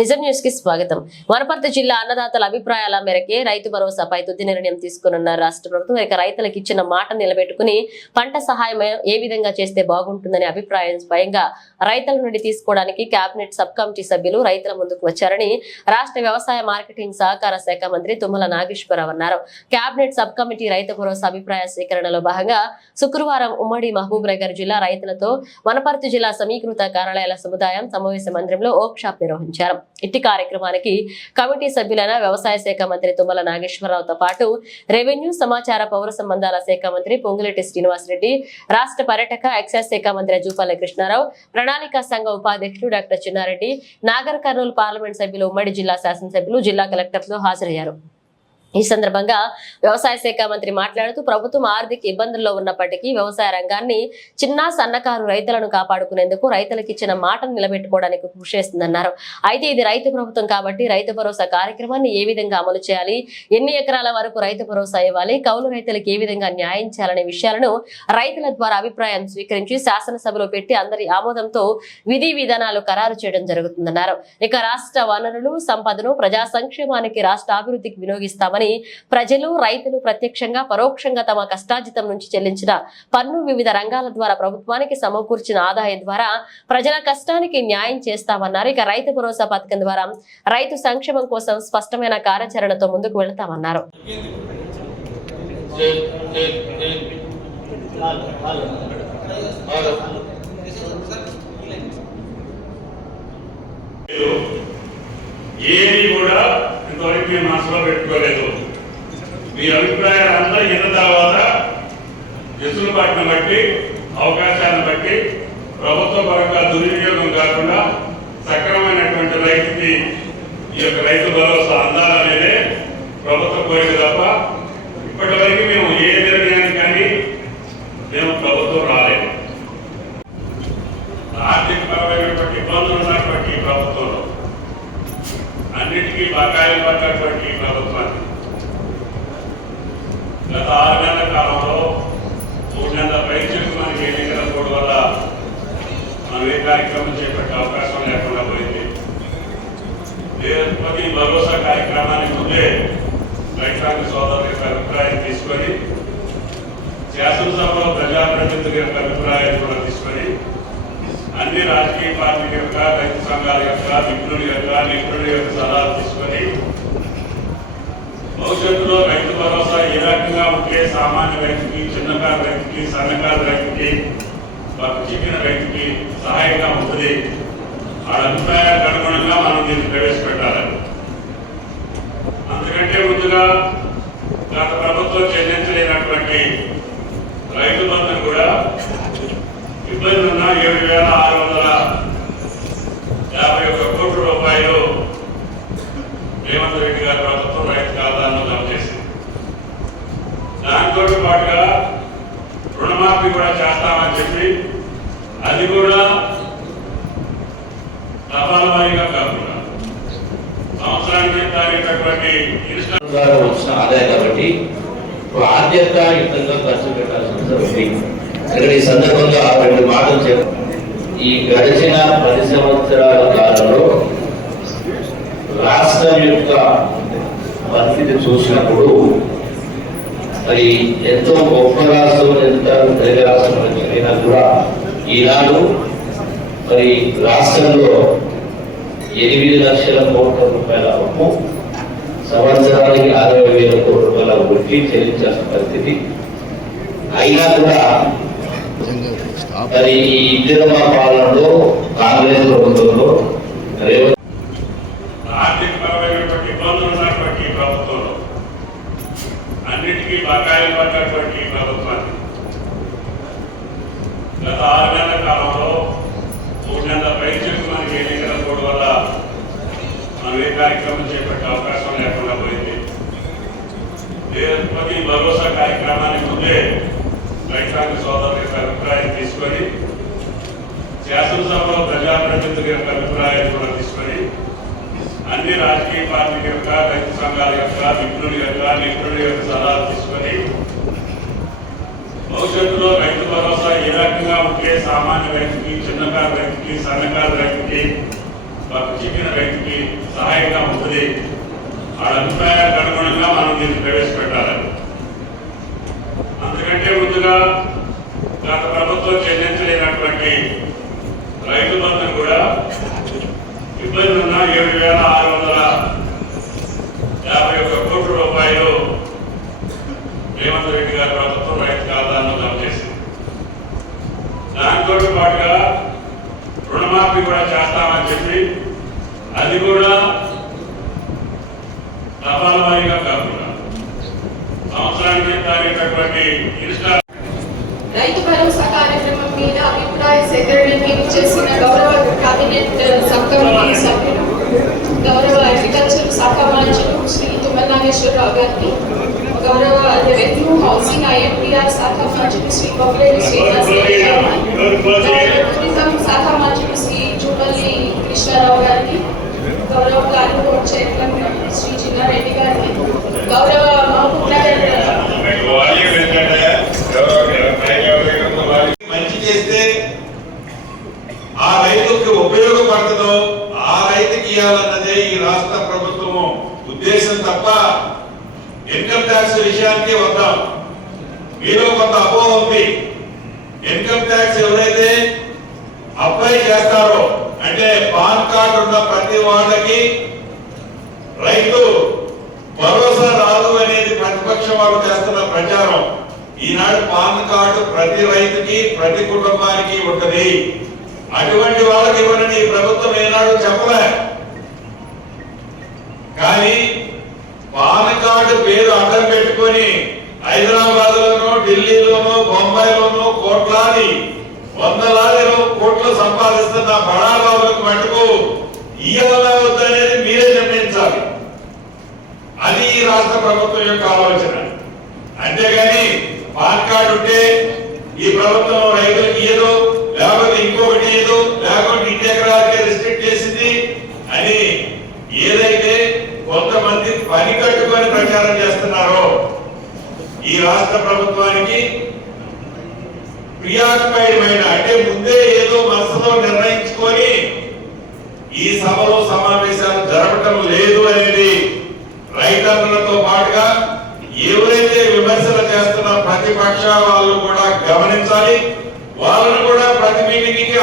నిజం న్యూస్కి స్వాగతం. వనపర్తి జిల్లా అన్నదాతల అభిప్రాయాల మేరకే రైతు భరోసాపై తుది నిర్ణయం తీసుకున్న రాష్ట్ర ప్రభుత్వం ఇక రైతులకు ఇచ్చిన మాట నిలబెట్టుకుని పంట సహాయం ఏ విధంగా చేస్తే బాగుంటుందనే అభిప్రాయం స్వయంగా రైతుల నుండి తీసుకోవడానికి కేబినెట్ సబ్ కమిటీ సభ్యులు రైతుల ముందుకు వచ్చారని రాష్ట్ర వ్యవసాయ మార్కెటింగ్ సహకార శాఖ మంత్రి తుమ్మల నాగేశ్వరరావు అన్నారు. Cabinet sub committee Rythu Bharosa అభిప్రాయ సేకరణలో భాగంగా శుక్రవారం ఉమ్మడి మహబూబ్ నగర్ జిల్లా రైతులతో వనపర్తి జిల్లా సమీకృత కార్యాలయాల సముదాయం సమావేశ మందిరంలో వర్క్ షాప్ నిర్వహించారు. ఇట్టి కార్యక్రమానికి కమిటీ సభ్యులైన వ్యవసాయ శాఖ మంత్రి తుమ్మల నాగేశ్వరరావుతో పాటు రెవెన్యూ సమాచార పౌర సంబంధాల శాఖ మంత్రి పొంగులెట్టి శ్రీనివాసరెడ్డి రాష్ట్ర పర్యాటక ఎక్సైజ్ శాఖ మంత్రి జూపల్లి కృష్ణారావు ప్రణాళిక సంఘ ఉపాధ్యక్షుడు డాక్టర్ చిన్నారెడ్డి నాగర్ కర్నూలు పార్లమెంట్ సభ్యులు ఉమ్మడి జిల్లా శాసనసభ్యులు జిల్లా కలెక్టర్లు హాజరయ్యారు. ఈ సందర్భంగా వ్యవసాయ శాఖ మంత్రి మాట్లాడుతూ ప్రభుత్వం ఆర్థిక ఇబ్బందుల్లో ఉన్నప్పటికీ వ్యవసాయ రంగాన్ని చిన్న సన్నకారు రైతులను కాపాడుకునేందుకు రైతులకు ఇచ్చిన మాటను నిలబెట్టుకోవడానికి కృషి చేస్తుందన్నారు. అయితే ఇది రైతు ప్రభుత్వం కాబట్టి రైతు భరోసా కార్యక్రమాన్ని ఏ విధంగా అమలు చేయాలి? ఎన్ని ఎకరాల వరకు రైతు భరోసా ఇవ్వాలి? కౌలు రైతులకు ఏ విధంగా న్యాయం చేయాలనే విషయాలను రైతుల ద్వారా అభిప్రాయం స్వీకరించి శాసనసభలో పెట్టి అందరి ఆమోదంతో విధి విధానాలు ఖరారు చేయడం జరుగుతుందన్నారు. ఇక రాష్ట్ర వనరులు సంపదను ప్రజా సంక్షేమానికి రాష్ట్ర అభివృద్ధికి వినియోగిస్తామని ప్రజలు రైతులు ప్రత్యక్షంగా పరోక్షంగా తమ కష్టార్జితం నుంచి చెల్లించిన పన్ను వివిధ రంగాల ద్వారా ప్రభుత్వానికి సమకూర్చిన ఆదాయం ద్వారా ప్రజల కష్టానికి న్యాయం చేస్తామన్నారు. ఇక రైతు భరోసా పథకం ద్వారా రైతు సంక్షేమం కోసం స్పష్టమైన కార్యాచరణతో ముందుకు వెళతామన్నారు. ఏది ఇంతవరకు మేము మనసులో పెట్టుకోలేదు. మీ అభిప్రాయాలు అందరూ విన్న తర్వాత వెసులుబాటును బట్టి అవకాశాలను బట్టి ప్రభుత్వ పరంగా దుర్వినియోగం కాకుండా సక్రమైనటువంటి రైతుకి ఈ యొక్క రైతు భరోసా అందాలనేదే ప్రభుత్వ కోరిక తప్ప ఇప్పటివరకు మేము ఏ నిర్ణయానికి కానీ మేము ప్రభుత్వం రాలేదు ఆర్థిక పరమైనటువంటి ఇబ్బందులు ఉన్నటువంటి ఈ ప్రభుత్వంలో అన్నిటికీ ప్రభుత్వాన్ని. గత ఆరు నెలల కాలంలో మూడు నెలల పరీక్షలకు మనకి ఎన్నికల కోడ్ వల్ల మనం ఏ కార్యక్రమం చేపట్టే అవకాశం లేకుండా పోయింది. లేకపోతే ఈ భరోసా కార్యక్రమానికి ముందే రైతాంగ సోదరుల యొక్క అభిప్రాయం తీసుకొని శాసనసభలో ప్రజాప్రతినిధుల యొక్క అభిప్రాయాన్ని కూడా తీసుకొని అన్ని రాజకీయ పార్టీల యొక్క రైతు సంఘాల యొక్క నిపుణుల యొక్క నిపుణుల యొక్క సలహాలు తీసుకొని భవిష్యత్తులో రైతు భరోసా ఏ రకంగా ఉంటే సామాన్య రైతుకి చిన్నకారు రైతుకి సన్నకారు రైతుకి మాకు చిక్కిన రైతుకి సహాయంగా ఉంటుంది. వాళ్ళ అభిప్రాయాలకు అనుగుణంగా మనం దీన్ని ప్రవేశపెట్టాలి. అందుకంటే ముందుగా గత ప్రభుత్వం చెల్లించలేనటువంటి రైతు బంధును కూడా ఇబ్బంది ఉన్న ఏడు వేల ఆరు వందల యాభై ఒక్క కోట్ల రూపాయలు రేవంత్ రెడ్డి గారి ప్రభుత్వం రైతు ఖాతాల్లో జమ చేసింది దాంతో పాటుగా రుణమాఫీ కూడా చేస్తామని చెప్పి అది కూడా తపాలవారీగా కాకుండా సంవత్సరానికి తారీఖటువంటి ఇన్స్టా ద్వారా వచ్చిన ఆదాయం కాబట్టి బాధ్యతాయుతంగా ఖర్చు పెట్టాల్సిన అవసరం ఉంది. ఇక్కడ ఈ సందర్భంగా రెండు మాటలు చెప్ప ఈ గడిచిన పది సంవత్సరాల కాలంలో రాష్ట్రం యొక్క పరిస్థితి చూసినప్పుడు మరి ఎంతో గొప్ప రాష్ట్రం ఎంత తెలుగు రాష్ట్రం అయినా కూడా ఈనాడు మరి రాష్ట్రంలో ఎనిమిది లక్షల కోట్ల రూపాయల అప్పు సంవత్సరానికి అరవై వేల కోట్ల రూపాయల వడ్డీ చెల్లించాల్సిన పరిస్థితి అయినా కూడా మరి ఈ ఇందిరమ్మ పాలనలో కాంగ్రెస్ ప్రభుత్వంలో రేవంత్ ఆర్థిక అన్నిటికీ బకాయిలు పడ్డటువంటి ప్రభుత్వాన్ని గత ఆరు నెలల కాలంలో మూడు నెలల మనకి ఎన్నికల కోడ్ వల్ల మనం ఏ కార్యక్రమం చేపట్టే అవకాశం లేకపోతే భరోసా కార్యక్రమానికి ముందే రైతాంగ సోదరుల యొక్క అభిప్రాయం తీసుకొని శాసనసభలో ప్రజాప్రతినిధుల యొక్క అభిప్రాయాన్ని కూడా తీసుకొని అన్ని రాజకీయ పార్టీల యొక్క రైతు సంఘాల యొక్క నిపుణుల యొక్క నిపుణుల యొక్క సలహాలు తీసుకొని భవిష్యత్తులో రైతు భరోసా ఏ రకంగా ఉంటే సామాన్య రైతుకి చిన్నకారు రైతుకి సన్నకారు రైతుకి మాకు చిక్కిన రైతుకి సహాయంగా ఉంటుంది. వాళ్ళ అభిప్రాయాలకు అనుగుణంగా మనం దీన్ని ప్రవేశపెట్టాలి అంతకంటే ముందుగా గత ప్రభుత్వం చెల్లించలేనటువంటి రైతు బంధు కూడా ఇబ్బంది ఉన్న ఏడు వేల ఆరు వందల యాభై ఒక్క కోట్ల రూపాయలు రేవంత్ రెడ్డి గారి ప్రభుత్వం రైతు ఖాతాల్లో జమ చేసింది దాంతో పాటుగా రుణమాఫీ కూడా చేస్తామని చెప్పి అది కూడా తపాల వారీగా కాకుండా సంవత్సరానికి తారీఖు ఇన్స్టా రైతు భరోసా కార్యక్రమం మీద అభిప్రాయ సేకరణకి చేసిన గౌరవ కేబినెట్ సబ్ కమిటీ సభ్యులు గౌరవ అగ్రికల్చర్ శాఖ మంత్రులు శ్రీ తుమ్మల నాగేశ్వరరావు గారికి గౌరవ రెవెన్యూ హౌసింగ్ ఐఎంపీఆర్ శాఖ మంత్రులు శ్రీ కొప్పలేని శ్రీనివాస్ టూరిజం శాఖ మంత్రులు శ్రీ జూపల్లి కృష్ణారావు గారికి గౌరవ planning board chairman Shri Chinnareddy గారికి గౌరవ మహబూబ్ నగర్ మంచి చేస్తే ఆ రైతుకి ఉపయోగపడుతుందో ఆ రైతుకి ఇవ్వాలన్నదే ఈ రాష్ట్ర ప్రభుత్వము ఉద్దేశం తప్ప ఇన్కమ్ ట్యాక్స్ విషయానికి వద్దాం. మీలో కొంత అపోహ ఉంది. ఇన్కమ్ ట్యాక్స్ ఎవరైతే అప్లై చేస్తారో అంటే పాన్ కార్డు ఉన్న ప్రతి వాళ్ళకి రైతు భరోసా రాదు అనేది ప్రతిపక్షం వాళ్ళు చేస్తున్న ప్రచారం. ఈనాడు పాన్ కార్డు ప్రతి రైతుకి ప్రతి కుటుంబానికి ఉంటది. అటువంటి వాళ్ళకి ఇవ్వనని ప్రభుత్వం ఏనాడు చెప్పలే. కానీ పాన్ కార్డు పేరు అడ్డం పెట్టుకొని హైదరాబాద్ లోనో ఢిల్లీలోనో బొంబాయిలోనో కోట్లాది వందలాది కోట్లు సంపాదిస్తున్న బడాబాబులకు మటుకు ఇయ్యాలా వద్దనేది మీరే నిర్ణయించాలి. అది ఈ రాష్ట్ర ప్రభుత్వం యొక్క ఆలోచన. అంతేగాని పాన్ కార్డు ఉంటే ఈ ప్రభుత్వం రైతులకు ఏదో లేకపోతే ఇంకొకటి ఏదో లేకపోతే ఇంటి ఎకరాలకే రిస్ట్రిక్ట్ చేసింది అని ఏదైతే పని కట్టుకొని ప్రచారం చేస్తున్నారో ఈ రాష్ట్ర ప్రభుత్వానికి ప్రియాక్పైమైన అంటే ముందే ఏదో మనసులో నిర్ణయించుకొని ఈ సభలో సమావేశాలు జరగటం లేదు అనేది రైతన్నలతో పాటుగా ఎవరైతే విమర్శలు చేస్తున్న ప్రతిపక్ష వాళ్ళు కూడా గమనించాలి. వాళ్ళను కూడా ప్రతి మీటింగ్కి